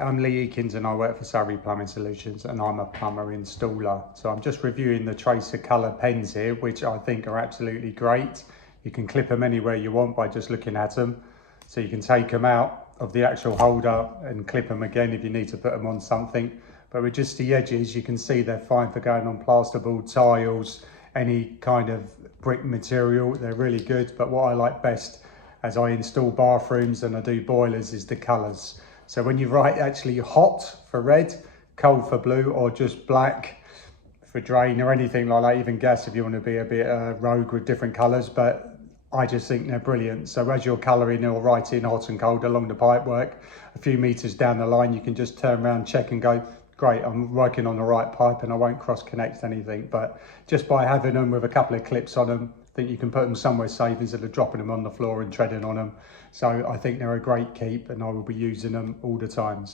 I'm Lee Eakins and I work for Surrey Plumbing Solutions, and I'm a plumber installer. So I'm just reviewing the Tracer colour pens here, which I think are absolutely great. You can clip them anywhere you want by just looking at them. So you can take them out of the actual holder and clip them again if you need to put them on something. But with just the edges, you can see they're fine for going on plasterboard, tiles, any kind of brick material. They're really good. But what I like best as I install bathrooms and I do boilers is the colours. So when you write actually hot for red, cold for blue, or just black for drain or anything like that, even gas if you want to be a bit rogue with different colours, but I just think they're brilliant. So as you're colouring or writing hot and cold along the pipework, a few metres down the line, you can just turn around, check and go, great, I'm working on the right pipe and I won't cross connect anything. But just by having them with a couple of clips on them, I think you can put them somewhere safe instead of dropping them on the floor and treading on them. So I think they're a great keep and I will be using them all the time.